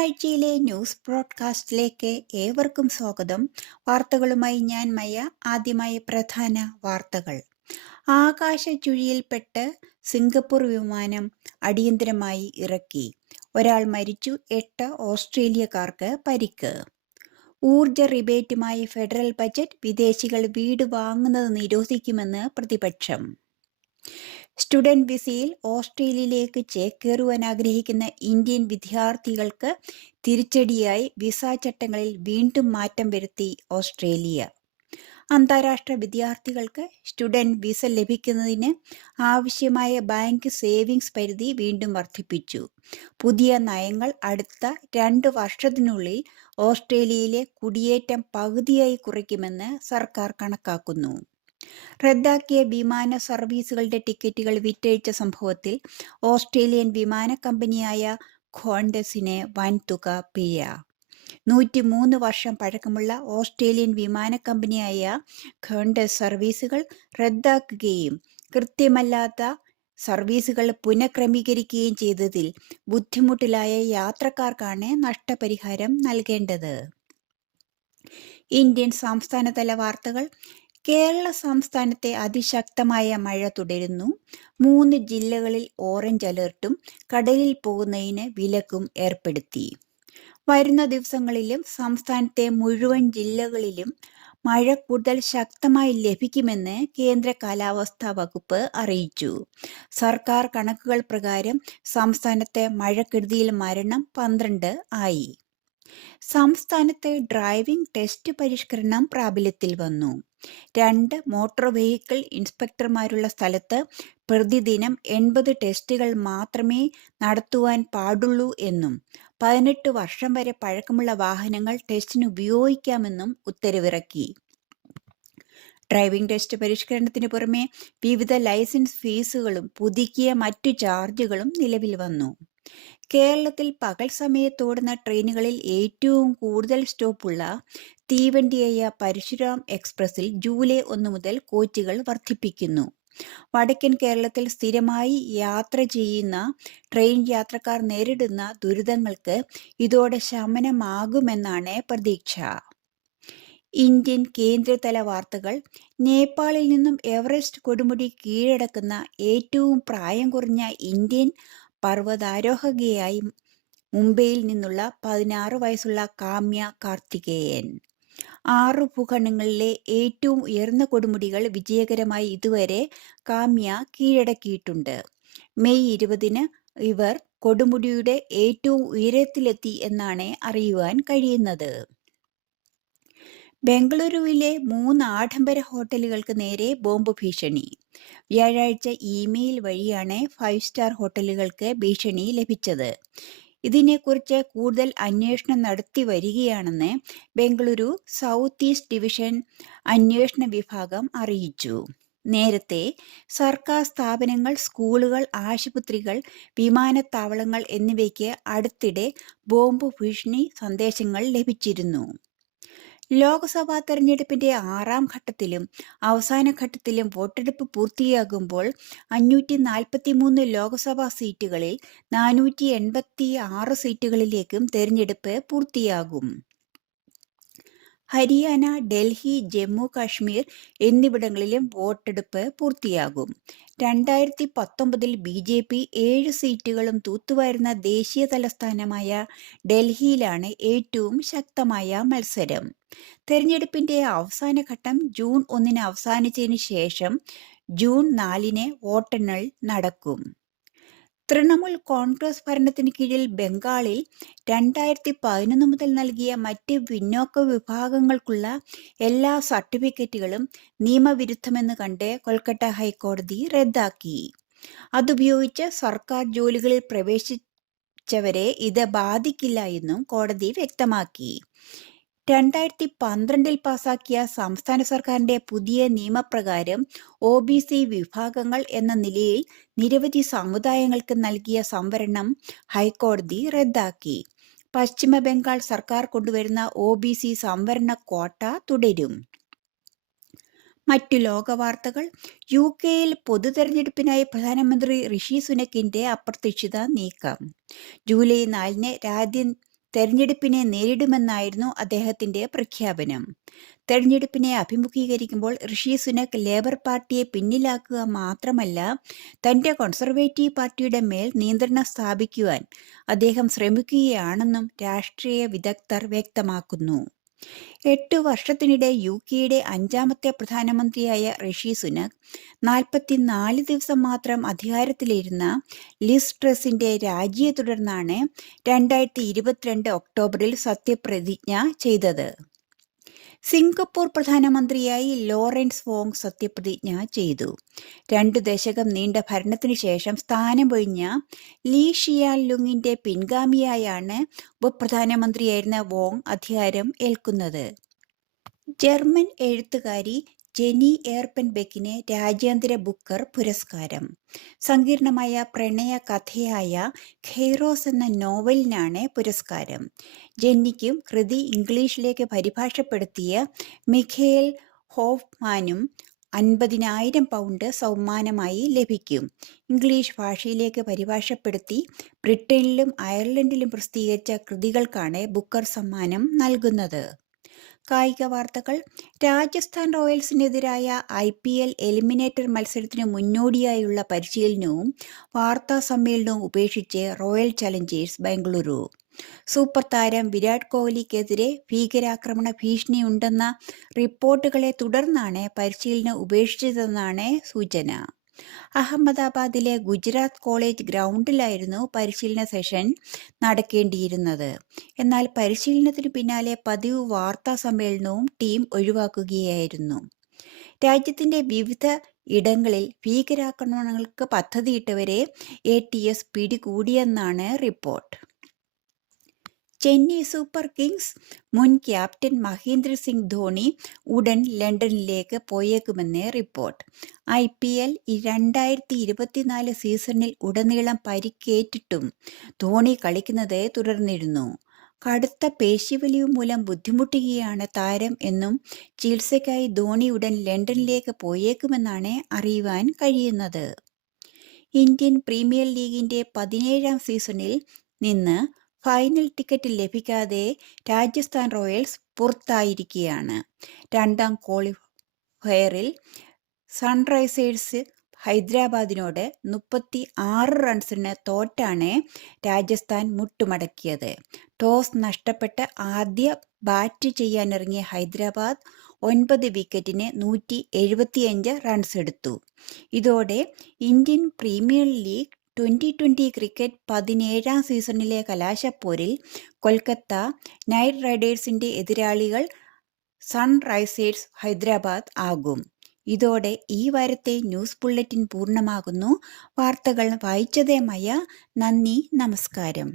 ആഴ്ചയിലെ ന്യൂസ് ബ്രോഡ്കാസ്റ്റിലേക്ക് ഏവർക്കും സ്വാഗതം. വാർത്തകളുമായി ഞാൻ മയ. ആദ്യമായി പ്രധാന വാർത്തകൾ. ആകാശചുഴിയിൽപ്പെട്ട് സിംഗപ്പൂർ വിമാനം അടിയന്തരമായി ഇറക്കി. ഒരാൾ മരിച്ചു, 8 ഓസ്ട്രേലിയക്കാർക്ക് പരിക്ക്. ഊർജ റിബേറ്റുമായി ഫെഡറൽ ബജറ്റ്, വിദേശികൾ വീട് വാങ്ങുന്നത് നിരോധിക്കുമെന്ന് പ്രതിപക്ഷം. സ്റ്റുഡന്റ് വിസയിൽ ഓസ്ട്രേലിയയിലേക്ക് ചേക്കേറുവാൻ ആഗ്രഹിക്കുന്ന ഇന്ത്യൻ വിദ്യാർത്ഥികൾക്ക് തിരിച്ചടിയായി വിസ ചട്ടങ്ങളിൽ വീണ്ടും മാറ്റം വരുത്തി ഓസ്ട്രേലിയ. അന്താരാഷ്ട്ര വിദ്യാർത്ഥികൾക്ക് സ്റ്റുഡന്റ് വിസ ലഭിക്കുന്നതിന് ആവശ്യമായ ബാങ്ക് സേവിങ്സ് പരിധി വീണ്ടും വർദ്ധിപ്പിച്ചു. പുതിയ നയങ്ങൾ അടുത്ത 2 വർഷത്തിനുള്ളിൽ ഓസ്ട്രേലിയയിലെ കുടിയേറ്റം പകുതിയായി കുറയ്ക്കുമെന്ന് സർക്കാർ കണക്കാക്കുന്നു. റദ്ദാക്കിയ വിമാന സർവീസുകളുടെ ടിക്കറ്റുകൾ വിറ്റഴിച്ച സംഭവത്തിൽ ഓസ്ട്രേലിയൻ വിമാന കമ്പനിയായ ഖോണ്ടസിന് വൻതുക പിഴ. 103 വർഷം പഴക്കമുള്ള ഓസ്ട്രേലിയൻ വിമാന കമ്പനിയായ ഖോണ്ടസ് സർവീസുകൾ റദ്ദാക്കുകയും കൃത്യമല്ലാത്ത സർവീസുകൾ പുനഃക്രമീകരിക്കുകയും ചെയ്തതിൽ ബുദ്ധിമുട്ടിലായ യാത്രക്കാർക്കാണ് നഷ്ടപരിഹാരം നൽകേണ്ടത്. ഇന്ത്യൻ സംസ്ഥാനതല വാർത്തകൾ. കേരള സംസ്ഥാനത്തെ അതിശക്തമായ മഴ തുടരുന്നു. 3 ജില്ലകളിൽ ഓറഞ്ച് അലർട്ടും കടലിൽ പോകുന്നതിന് വിലക്കും ഏർപ്പെടുത്തി. വരുന്ന ദിവസങ്ങളിലും സംസ്ഥാനത്തെ മുഴുവൻ ജില്ലകളിലും മഴ കൂടുതൽ ശക്തമായി ലഭിക്കുമെന്ന് കേന്ദ്ര കാലാവസ്ഥാ വകുപ്പ് അറിയിച്ചു. സർക്കാർ കണക്കുകൾ പ്രകാരം സംസ്ഥാനത്തെ മഴക്കെടുതിയിൽ മരണം 12 ആയി. സംസ്ഥാനത്ത് ഡ്രൈവിംഗ് ടെസ്റ്റ് പരിഷ്കരണം പ്രാബല്യത്തിൽ വന്നു. 2 മോട്ടോർ വെഹിക്കിൾ ഇൻസ്പെക്ടർമാരുള്ള സ്ഥലത്ത് പ്രതിദിനം 80 ടെസ്റ്റുകൾ മാത്രമേ നടത്തുവാൻ പാടുള്ളൂ എന്നും 18 വർഷം വരെ പഴക്കമുള്ള വാഹനങ്ങൾ ടെസ്റ്റിന് ഉപയോഗിക്കാമെന്നും ഉത്തരവിറക്കി. ഡ്രൈവിംഗ് ടെസ്റ്റ് പരിഷ്കരണത്തിന് പുറമെ വിവിധ ലൈസൻസ് ഫീസുകളും പുതുക്കിയ മറ്റു ചാർജുകളും നിലവിൽ വന്നു. കേരളത്തിൽ പകൽ സമയത്തോടുന്ന ട്രെയിനുകളിൽ ഏറ്റവും കൂടുതൽ സ്റ്റോപ്പുള്ള തീവണ്ടിയായ പരശുരാം എക്സ്പ്രസിൽ ജൂലൈ 1 മുതൽ കോച്ചുകൾ വർദ്ധിപ്പിക്കുന്നു. വടക്കൻ കേരളത്തിൽ സ്ഥിരമായി യാത്ര ചെയ്യുന്ന ട്രെയിൻ യാത്രക്കാർ നേരിടുന്ന ദുരിതങ്ങൾക്ക് ഇതോടെ ശമനമാകുമെന്നാണ് പ്രതീക്ഷ. ഇന്ത്യൻ കേന്ദ്രതല വാർത്തകൾ. നേപ്പാളിൽ നിന്നും എവറസ്റ്റ് കൊടുമുടി കീഴടക്കുന്ന ഏറ്റവും പ്രായം കുറഞ്ഞ ഇന്ത്യൻ പർവ്വതാരോഹകയായി മുംബൈയിൽ നിന്നുള്ള 16 വയസ്സുള്ള കാമ്യ കാർത്തികേയൻ. 6 ഭൂഖണ്ഡങ്ങളിലെ ഏറ്റവും ഉയർന്ന കൊടുമുടികൾ വിജയകരമായി ഇതുവരെ കാമ്യ കീഴടക്കിയിട്ടുണ്ട്. മെയ് 20-ന് ഇവർ കൊടുമുടിയുടെ ഏറ്റവും ഉയരത്തിലെത്തി എന്നാണ് അറിയുവാൻ കഴിയുന്നത്. ബംഗളൂരുവിലെ 3 ആഡംബര ഹോട്ടലുകൾക്ക് നേരെ ബോംബ് ഭീഷണി. വ്യാഴാഴ്ച ഇമെയിൽ വഴിയാണ് 5 സ്റ്റാർ ഹോട്ടലുകൾക്ക് ഭീഷണി ലഭിച്ചത്. ഇതിനെക്കുറിച്ച് കൂടുതൽ അന്വേഷണം നടത്തി വരികയാണെന്ന് ബംഗളൂരു സൗത്ത് ഈസ്റ്റ് ഡിവിഷൻ അന്വേഷണ വിഭാഗം അറിയിച്ചു. നേരത്തെ സർക്കാർ സ്ഥാപനങ്ങൾ, സ്കൂളുകൾ, ആശുപത്രികൾ, വിമാനത്താവളങ്ങൾ എന്നിവയ്ക്ക് അടുത്തിടെ ബോംബ് ഭീഷണി സന്ദേശങ്ങൾ ലഭിച്ചിരുന്നു. ലോക്സഭാ തെരഞ്ഞെടുപ്പിന്റെ 6ാം ഘട്ടത്തിലും അവസാന ഘട്ടത്തിലും വോട്ടെടുപ്പ് പൂർത്തിയാകുമ്പോൾ 543 ലോക്സഭാ സീറ്റുകളിൽ 486 സീറ്റുകളിലേക്കും തെരഞ്ഞെടുപ്പ് പൂർത്തിയാകും. ഹരിയാന, ഡൽഹി, ജമ്മു കാശ്മീർ എന്നിവിടങ്ങളിലും വോട്ടെടുപ്പ് പൂർത്തിയാകും. 2019-ൽ BJP 7 സീറ്റുകളും തൂത്തുവാരുന്ന ദേശീയ തലസ്ഥാനമായ ഡൽഹിയിലാണ് ഏറ്റവും ശക്തമായ മത്സരം. തെരഞ്ഞെടുപ്പിന്റെ അവസാന ഘട്ടം ജൂൺ 1-ന് അവസാനിച്ചതിന് ശേഷം ജൂൺ 4-ന് വോട്ടെണ്ണൽ നടക്കും. തൃണമൂൽ കോൺഗ്രസ് ഭരണത്തിന് കീഴിൽ ബംഗാളിൽ 2011 മുതൽ നൽകിയ മറ്റ് പിന്നോക്ക വിഭാഗങ്ങൾക്കുള്ള എല്ലാ സർട്ടിഫിക്കറ്റുകളും നിയമവിരുദ്ധമെന്ന് കണ്ട് കൊൽക്കത്ത ഹൈക്കോടതി റദ്ദാക്കി. അതുപയോഗിച്ച് സർക്കാർ ജോലികളിൽ പ്രവേശിച്ചവരെ ഇത് ബാധിക്കില്ല എന്നും കോടതി വ്യക്തമാക്കി. 2012-ൽ പാസാക്കിയ സംസ്ഥാന സർക്കാരിന്റെ പുതിയ നിയമപ്രകാരം OBC വിഭാഗങ്ങൾ എന്ന നിലയിൽ നിരവധി സമുദായങ്ങൾക്ക് നൽകിയ സംവരണം ഹൈക്കോടതി റദ്ദാക്കി. പശ്ചിമ ബംഗാൾ സർക്കാർ കൊണ്ടുവരുന്ന OBC സംവരണ ക്വാട്ട തുടരും. മറ്റു ലോകവാർത്തകൾ. UK-യിൽ പൊതുതെരഞ്ഞെടുപ്പിനായി പ്രധാനമന്ത്രി ഋഷി സുനക്കിന്റെ അപ്രതീക്ഷിത നീക്കം. ജൂലൈ 4-ന് തെരഞ്ഞെടുപ്പിനെ നേരിടുമെന്നായിരുന്നു അദ്ദേഹത്തിന്റെ പ്രഖ്യാപനം. തെരഞ്ഞെടുപ്പിനെ അഭിമുഖീകരിക്കുമ്പോൾ ഋഷി സുനക് ലേബർ പാർട്ടിയെ പിന്നിലാക്കുക മാത്രമല്ല, തന്റെ കൺസർവേറ്റീവ് പാർട്ടിയുടെ മേൽ നിയന്ത്രണം സ്ഥാപിക്കുവാൻ അദ്ദേഹം ശ്രമിക്കുകയാണെന്നും രാഷ്ട്രീയ വിദഗ്ധർ വ്യക്തമാക്കുന്നു. 8 വർഷത്തിനിടെ യുടെ 5ാമത്തെ പ്രധാനമന്ത്രിയായ ഋഷി സുനക് 44 ദിവസം മാത്രം അധികാരത്തിലിരുന്ന ലിസ് ട്രസിന്റെ രാജിയെ തുടർന്നാണ് 2022 ഒക്ടോബറിൽ സത്യപ്രതിജ്ഞ ചെയ്തത്. സിംഗപ്പൂർ പ്രധാനമന്ത്രിയായി ലോറൻസ് വോങ് സത്യപ്രതിജ്ഞ ചെയ്തു. 2 ദശകം നീണ്ട ഭരണത്തിനു ശേഷം സ്ഥാനമൊഴിഞ്ഞ ലീ ഷിയാൻ ലുങ്ങിന്റെ പിൻഗാമിയായാണ് ഉപപ്രധാനമന്ത്രിയായിരുന്ന വോങ് അധികാരം ഏൽക്കുന്നത്. ജർമ്മൻ എഴുത്തുകാരി ജെനി എയർപെൻബെക്കിന് രാജ്യാന്തര ബുക്കർ പുരസ്കാരം. സങ്കീർണമായ പ്രണയ കഥയായ ഖെയ്റോസ് എന്ന നോവലിനാണ് പുരസ്കാരം. ജെന്നിക്കും കൃതി ഇംഗ്ലീഷിലേക്ക് പരിഭാഷപ്പെടുത്തിയ മിഖേൽ ഹോഫ്മാനും 50,000 പൗണ്ട് സമ്മാനമായി ലഭിക്കും. ഇംഗ്ലീഷ് ഭാഷയിലേക്ക് പരിഭാഷപ്പെടുത്തി ബ്രിട്ടനിലും അയർലൻഡിലും പ്രസിദ്ധീകരിച്ച കൃതികൾക്കാണ് ബുക്കർ സമ്മാനം നൽകുന്നത്. കായിക വാർത്തകൾ. രാജസ്ഥാൻ റോയൽസിനെതിരായ IPL എലിമിനേറ്റർ മത്സരത്തിനു മുന്നോടിയായുള്ള പരിശീലനവും വാർത്താ സമ്മേളനവും ഉപേക്ഷിച്ച് റോയൽ ചലഞ്ചേഴ്സ് ബാംഗ്ലൂരു. സൂപ്പർ താരം വിരാട് കോഹ്ലിക്കെതിരെ ഭീകരാക്രമണ ഭീഷണിയുണ്ടെന്ന റിപ്പോർട്ടുകളെ തുടർന്നാണ് പരിശീലനം ഉപേക്ഷിച്ചതെന്നാണ് സൂചന. അഹമ്മദാബാദിലെ ഗുജറാത്ത് കോളേജ് ഗ്രൗണ്ടിലായിരുന്നു പരിശീലന സെഷൻ നടക്കേണ്ടിയിരുന്നത്. എന്നാൽ പരിശീലനത്തിനു പിന്നാലെ പതിവ് വാർത്താ സമ്മേളനവും ടീം ഒഴിവാക്കുകയായിരുന്നു. രാജ്യത്തിന്റെ വിവിധ ഇടങ്ങളിൽ ഭീകരാക്രമണങ്ങൾക്ക് പദ്ധതിയിട്ടവരെ ATS പിടികൂടിയെന്നാണ് റിപ്പോർട്ട്. ചെന്നൈ സൂപ്പർ കിങ്സ് മുൻ ക്യാപ്റ്റൻ മഹേന്ദ്ര സിംഗ് ധോണി ഉടൻ ലണ്ടനിലേക്ക് പോയേക്കുമെന്ന് റിപ്പോർട്ട്. IPL 2024 സീസണിൽ ഉടനീളം പരിക്കേറ്റിട്ടും ധോണി കളിക്കുന്നത് തുടർന്നിരുന്നു. കടുത്ത പേശിവലിവ് മൂലം ബുദ്ധിമുട്ടുകയാണ് താരം എന്നും ചികിത്സയ്ക്കായി ധോണി ഉടൻ ലണ്ടനിലേക്ക് പോയേക്കുമെന്നാണ് അറിയുവാൻ കഴിയുന്നത്. ഇന്ത്യൻ പ്രീമിയർ ലീഗിന്റെ 17ാം സീസണിൽ നിന്ന് ഫൈനൽ ടിക്കറ്റ് ലഭിക്കാതെ രാജസ്ഥാൻ റോയൽസ് പുറത്തായിരിക്കുകയാണ്. 2ാം ക്വാളിഫയറിൽ സൺറൈസേഴ്സ് ഹൈദരാബാദിനോട് 36 റൺസിന് തോറ്റാണ് രാജസ്ഥാൻ മുട്ടുമടക്കിയത്. ടോസ് നഷ്ടപ്പെട്ട് ആദ്യ ബാറ്റ് ചെയ്യാനിറങ്ങിയ ഹൈദരാബാദ് 9 വിക്കറ്റിന് 175 റൺസ് എടുത്തു. ഇതോടെ ഇന്ത്യൻ പ്രീമിയർ ലീഗ് 2020 ക്രിക്കറ്റ് 17ാം സീസണിലെ കലാശപ്പോരിൽ കൊൽക്കത്ത നൈറ്റ് റൈഡേഴ്സിന്റെ എതിരാളികൾ സൺറൈസേഴ്സ് ഹൈദരാബാദ് ആകും. ഇതോടെ ഈ വാരത്തെ ന്യൂസ് ബുള്ളറ്റിൻ പൂർണ്ണമാകുന്നു. വാർത്തകൾ വായിച്ചത് മയ. നന്ദി, നമസ്കാരം.